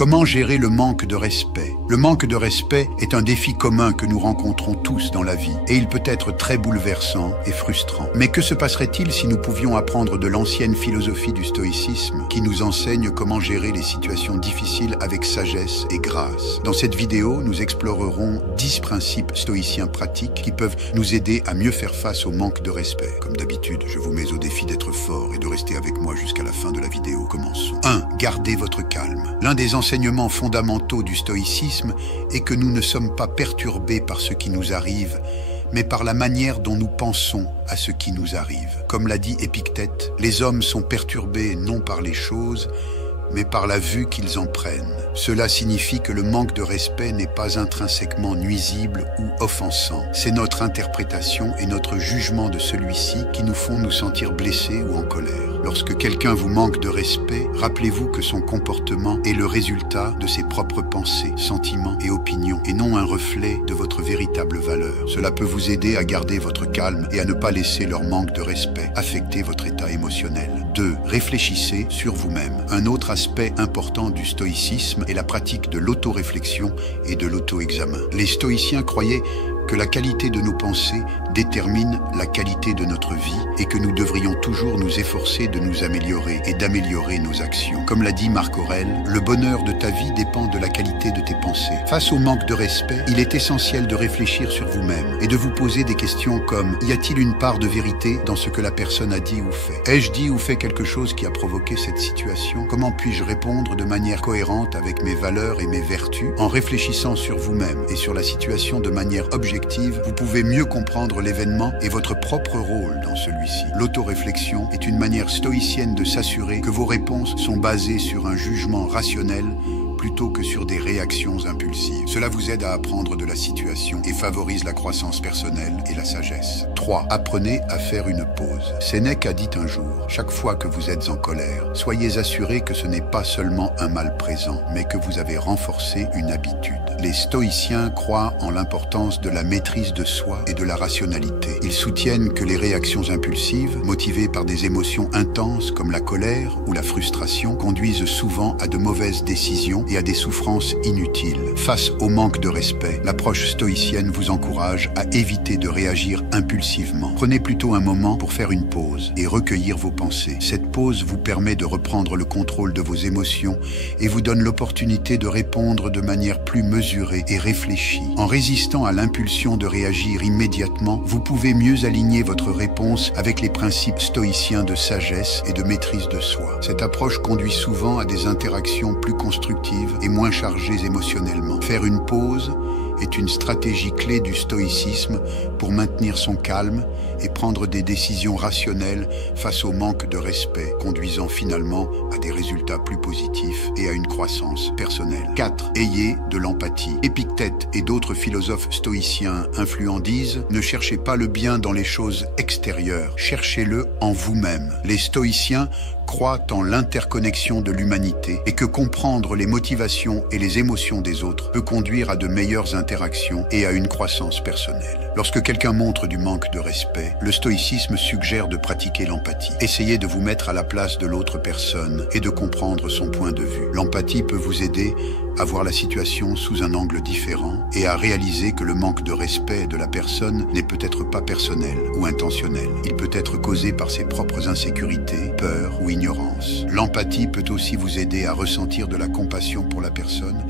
Comment gérer le manque de respect? Le manque de respect est un défi commun que nous rencontrons tous dans la vie, et il peut être très bouleversant et frustrant. Mais que se passerait-il si nous pouvions apprendre de l'ancienne philosophie du stoïcisme, qui nous enseigne comment gérer les situations difficiles avec sagesse et grâce? Dans cette vidéo, nous explorerons 10 principes stoïciens pratiques qui peuvent nous aider à mieux faire face au manque de respect. Comme d'habitude, je vous mets au défi d'être fort et de rester avec moi jusqu'à la fin de la vidéo. Commençons. 1. Gardez votre calme. L'un des enseignements fondamentaux du stoïcisme est que nous ne sommes pas perturbés par ce qui nous arrive, mais par la manière dont nous pensons à ce qui nous arrive. Comme l'a dit Épictète, les hommes sont perturbés non par les choses, mais par la vue qu'ils en prennent. Cela signifie que le manque de respect n'est pas intrinsèquement nuisible ou offensant. C'est notre interprétation et notre jugement de celui-ci qui nous font nous sentir blessés ou en colère. Lorsque quelqu'un vous manque de respect, rappelez-vous que son comportement est le résultat de ses propres pensées, sentiments et opinions, et non un reflet de votre véritable valeur. Cela peut vous aider à garder votre calme et à ne pas laisser leur manque de respect affecter votre état émotionnel. 2. Réfléchissez sur vous-même. Un autre aspect important du stoïcisme est la pratique de l'autoréflexion et de l'auto-examen. Les stoïciens croyaient que la qualité de nos pensées détermine la qualité de notre vie et que nous devrions toujours nous efforcer de nous améliorer et d'améliorer nos actions. Comme l'a dit Marc Aurèle, le bonheur de ta vie dépend de la qualité de tes pensées. Face au manque de respect, il est essentiel de réfléchir sur vous-même et de vous poser des questions comme: y a-t-il une part de vérité dans ce que la personne a dit ou fait? Ai-je dit ou fait quelque chose qui a provoqué cette situation? Comment puis-je répondre de manière cohérente avec mes valeurs et mes vertus? En réfléchissant sur vous-même et sur la situation de manière objective, vous pouvez mieux comprendre l'événement et votre propre rôle dans celui-ci. L'autoréflexion est une manière stoïcienne de s'assurer que vos réponses sont basées sur un jugement rationnel plutôt que sur des réactions impulsives. Cela vous aide à apprendre de la situation et favorise la croissance personnelle et la sagesse. 3. Apprenez à faire une pause. Sénèque a dit un jour: chaque fois que vous êtes en colère, soyez assurés que ce n'est pas seulement un mal présent, mais que vous avez renforcé une habitude. Les stoïciens croient en l'importance de la maîtrise de soi et de la rationalité. Ils soutiennent que les réactions impulsives, motivées par des émotions intenses comme la colère ou la frustration, conduisent souvent à de mauvaises décisions et à des souffrances inutiles. Face au manque de respect, l'approche stoïcienne vous encourage à éviter de réagir impulsivement. Prenez plutôt un moment pour faire une pause et recueillir vos pensées. Cette pause vous permet de reprendre le contrôle de vos émotions et vous donne l'opportunité de répondre de manière plus mesurée et réfléchie. En résistant à l'impulsion de réagir immédiatement, vous pouvez mieux aligner votre réponse avec les principes stoïciens de sagesse et de maîtrise de soi. Cette approche conduit souvent à des interactions plus constructives et moins chargées émotionnellement. Faire une pause est une stratégie clé du stoïcisme pour maintenir son calme et prendre des décisions rationnelles face au manque de respect, conduisant finalement à des résultats plus positifs et à une croissance personnelle. 4. Ayez de l'empathie. Épictète et d'autres philosophes stoïciens influents disent: ne cherchez pas le bien dans les choses extérieures, cherchez-le en vous-même. Les stoïciens croient en l'interconnexion de l'humanité et que comprendre les motivations et les émotions des autres peut conduire à de meilleures interactions et à une croissance personnelle. Lorsque quelqu'un montre du manque de respect, le stoïcisme suggère de pratiquer l'empathie. Essayez de vous mettre à la place de l'autre personne et de comprendre son point de vue. L'empathie peut vous aider à voir la situation sous un angle différent et à réaliser que le manque de respect de la personne n'est peut-être pas personnel ou intentionnel. Il peut être causé par ses propres insécurités, peurs ou ignorance. L'empathie peut aussi vous aider à ressentir de la compassion pour la personne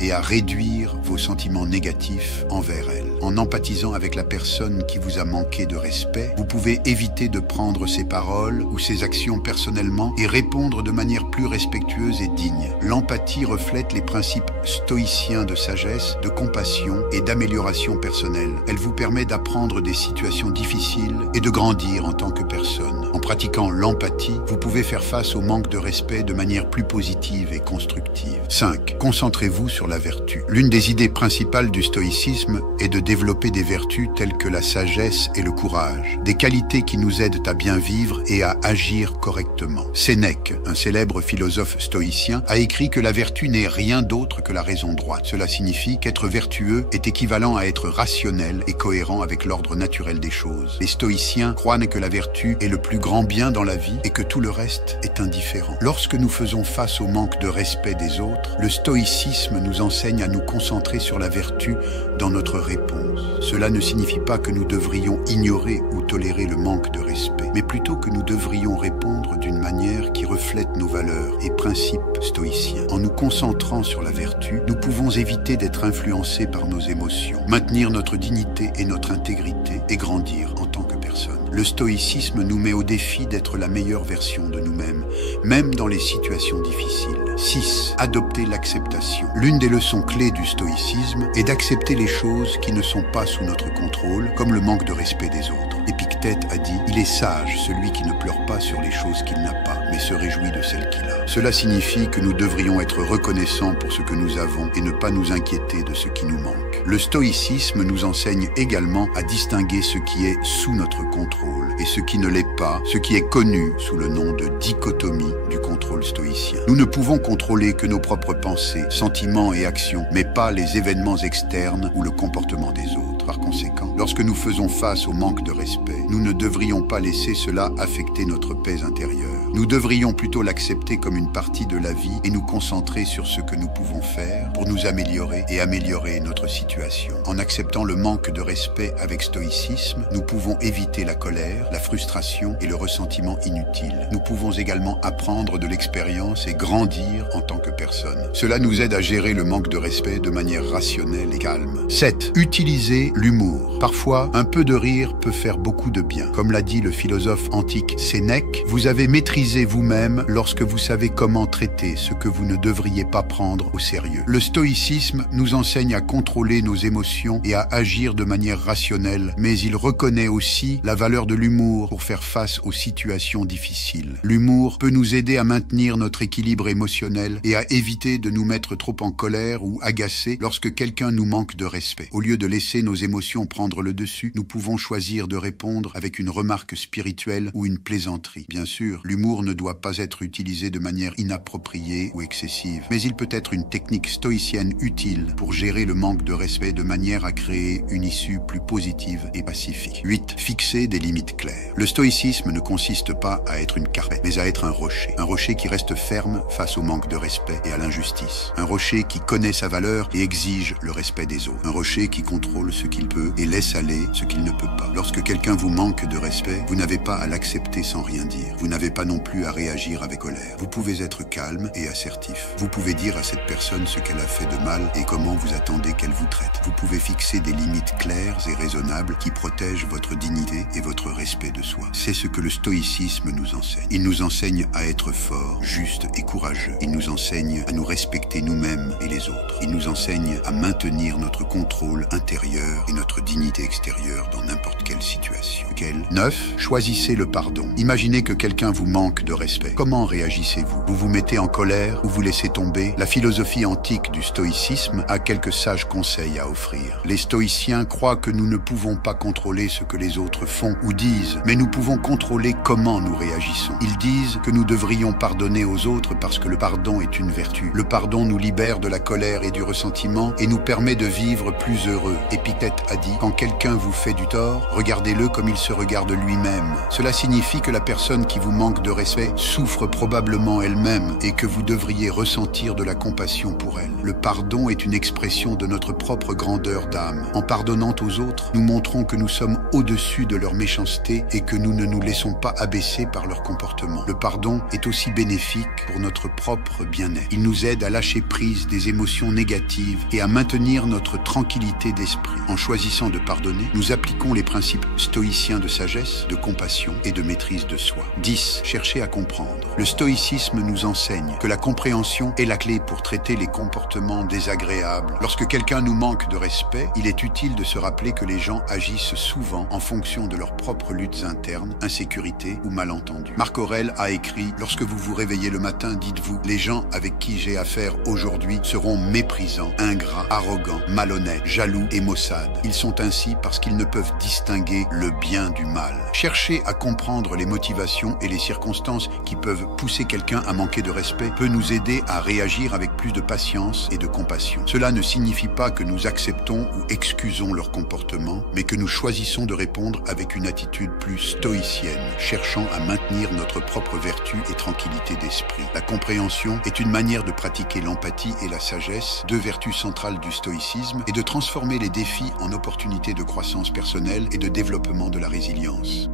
et à réduire vos sentiments négatifs envers elle. En empathisant avec la personne qui vous a manqué de respect, vous pouvez éviter de prendre ses paroles ou ses actions personnellement et répondre de manière plus respectueuse et digne. L'empathie reflète les principes stoïciens de sagesse, de compassion et d'amélioration personnelle. Elle vous permet d'apprendre des situations difficiles et de grandir en tant que personne. En pratiquant l'empathie, vous pouvez faire face au manque de respect de manière plus positive et constructive. 5. Concentrez-vous sur la vertu. L'une des idées principales du stoïcisme est de développer des vertus telles que la sagesse et le courage, des qualités qui nous aident à bien vivre et à agir correctement. Sénèque, un célèbre philosophe stoïcien, a écrit que la vertu n'est rien d'autre que la raison droite. Cela signifie qu'être vertueux est équivalent à être rationnel et cohérent avec l'ordre naturel des choses. Les stoïciens croient que la vertu est le plus grand bien dans la vie et que tout le reste est indifférent. Lorsque nous faisons face au manque de respect des autres, le stoïcisme nous enseigne à nous concentrer sur la vertu dans notre réponse. Cela ne signifie pas que nous devrions ignorer ou tolérer le manque de respect, mais plutôt que nous devrions répondre d'une manière qui reflète nos valeurs et principes stoïciens. En nous concentrant sur la vertu, nous pouvons éviter d'être influencés par nos émotions, maintenir notre dignité et notre intégrité et grandir en tant que personne. Le stoïcisme nous met au défi d'être la meilleure version de nous-mêmes, même dans les situations difficiles. 6. Adopter l'acceptation. L'une des leçons clés du stoïcisme est d'accepter les choses qui ne sont pas sous notre contrôle, comme le manque de respect des autres. Épictète a dit « Il est sage celui qui ne pleure pas sur les choses qu'il n'a pas, mais se réjouit de celles qu'il a ». Cela signifie que nous devrions être reconnaissants pour ce que nous avons et ne pas nous inquiéter de ce qui nous manque. Le stoïcisme nous enseigne également à distinguer ce qui est sous notre contrôle et ce qui ne l'est pas, ce qui est connu sous le nom de dichotomie du contrôle stoïcien. Nous ne pouvons contrôler que nos propres pensées, sentiments et actions, mais pas les événements externes ou le comportement des autres. Par conséquent, lorsque nous faisons face au manque de respect, nous ne devrions pas laisser cela affecter notre paix intérieure. Nous devrions plutôt l'accepter comme une partie de la vie et nous concentrer sur ce que nous pouvons faire pour nous améliorer et améliorer notre situation. En acceptant le manque de respect avec stoïcisme, nous pouvons éviter la colère, la frustration et le ressentiment inutile. Nous pouvons également apprendre de l'expérience et grandir en tant que personne. Cela nous aide à gérer le manque de respect de manière rationnelle et calme. 7. Utiliser l'humour. Parfois, un peu de rire peut faire beaucoup de bien. Comme l'a dit le philosophe antique Sénèque, vous avez maîtrisé vous-même lorsque vous savez comment traiter ce que vous ne devriez pas prendre au sérieux. Le stoïcisme nous enseigne à contrôler nos émotions et à agir de manière rationnelle, mais il reconnaît aussi la valeur de l'humour pour faire face aux situations difficiles. L'humour peut nous aider à maintenir notre équilibre émotionnel et à éviter de nous mettre trop en colère ou agacés lorsque quelqu'un nous manque de respect. Au lieu de laisser nos émotions prendre le dessus, nous pouvons choisir de répondre avec une remarque spirituelle ou une plaisanterie. Bien sûr, l'humour ne doit pas être utilisé de manière inappropriée ou excessive, mais il peut être une technique stoïcienne utile pour gérer le manque de respect de manière à créer une issue plus positive et pacifique. 8. Fixer des limites claires. Le stoïcisme ne consiste pas à être une carpette, mais à être un rocher qui reste ferme face au manque de respect et à l'injustice. Un rocher qui connaît sa valeur et exige le respect des autres. Un rocher qui contrôle ce qu'il peut et laisse aller ce qu'il ne peut pas. Lorsque quelqu'un vous manque de respect, vous n'avez pas à l'accepter sans rien dire. Vous n'avez pas non plus à réagir avec colère. Vous pouvez être calme et assertif. Vous pouvez dire à cette personne ce qu'elle a fait de mal et comment vous attendez qu'elle vous traite. Vous pouvez fixer des limites claires et raisonnables qui protègent votre dignité et votre respect de soi. C'est ce que le stoïcisme nous enseigne. Il nous enseigne à être fort, juste et courageux. Il nous enseigne à nous respecter nous-mêmes et les autres. Il nous enseigne à maintenir notre contrôle intérieur et notre dignité extérieure dans n'importe quelle situation. 9. Choisissez le pardon. Imaginez que quelqu'un vous manque de respect. Comment réagissez-vous? Vous vous mettez en colère ou vous laissez tomber? La philosophie antique du stoïcisme a quelques sages conseils à offrir. Les stoïciens croient que nous ne pouvons pas contrôler ce que les autres font ou disent, mais nous pouvons contrôler comment nous réagissons. Ils disent que nous devrions pardonner aux autres parce que le pardon est une vertu. Le pardon nous libère de la colère et du ressentiment et nous permet de vivre plus heureux. Épictète a dit « Quand quelqu'un vous fait du tort, regardez-le comme il se regarde lui-même ». Cela signifie que la personne qui vous manque de respect souffre probablement elle-même et que vous devriez ressentir de la compassion pour elle. Le pardon est une expression de notre propre grandeur d'âme. En pardonnant aux autres, nous montrons que nous sommes au-dessus de leur méchanceté et que nous ne nous laissons pas abaisser par leur comportement. Le pardon est aussi bénéfique pour notre propre bien-être. Il nous aide à lâcher prise des émotions négatives et à maintenir notre tranquillité d'esprit. En choisissant de pardonner, nous appliquons les principes stoïciens de sagesse, de compassion et de maîtrise de soi. 10. Chercher à comprendre. Le stoïcisme nous enseigne que la compréhension est la clé pour traiter les comportements désagréables. Lorsque quelqu'un nous manque de respect, il est utile de se rappeler que les gens agissent souvent différents en fonction de leurs propres luttes internes, insécurité ou malentendus. Marc Aurèle a écrit « Lorsque vous vous réveillez le matin, dites-vous, les gens avec qui j'ai affaire aujourd'hui seront méprisants, ingrats, arrogants, malhonnêtes, jaloux et maussades. Ils sont ainsi parce qu'ils ne peuvent distinguer le bien du mal. » Chercher à comprendre les motivations et les circonstances qui peuvent pousser quelqu'un à manquer de respect peut nous aider à réagir avec plus de patience et de compassion. Cela ne signifie pas que nous acceptons ou excusons leur comportement, mais que nous choisissons de répondre avec une attitude plus stoïcienne, cherchant à maintenir notre propre vertu et tranquillité d'esprit. La compréhension est une manière de pratiquer l'empathie et la sagesse, deux vertus centrales du stoïcisme, et de transformer les défis en opportunités de croissance personnelle et de développement de la résilience.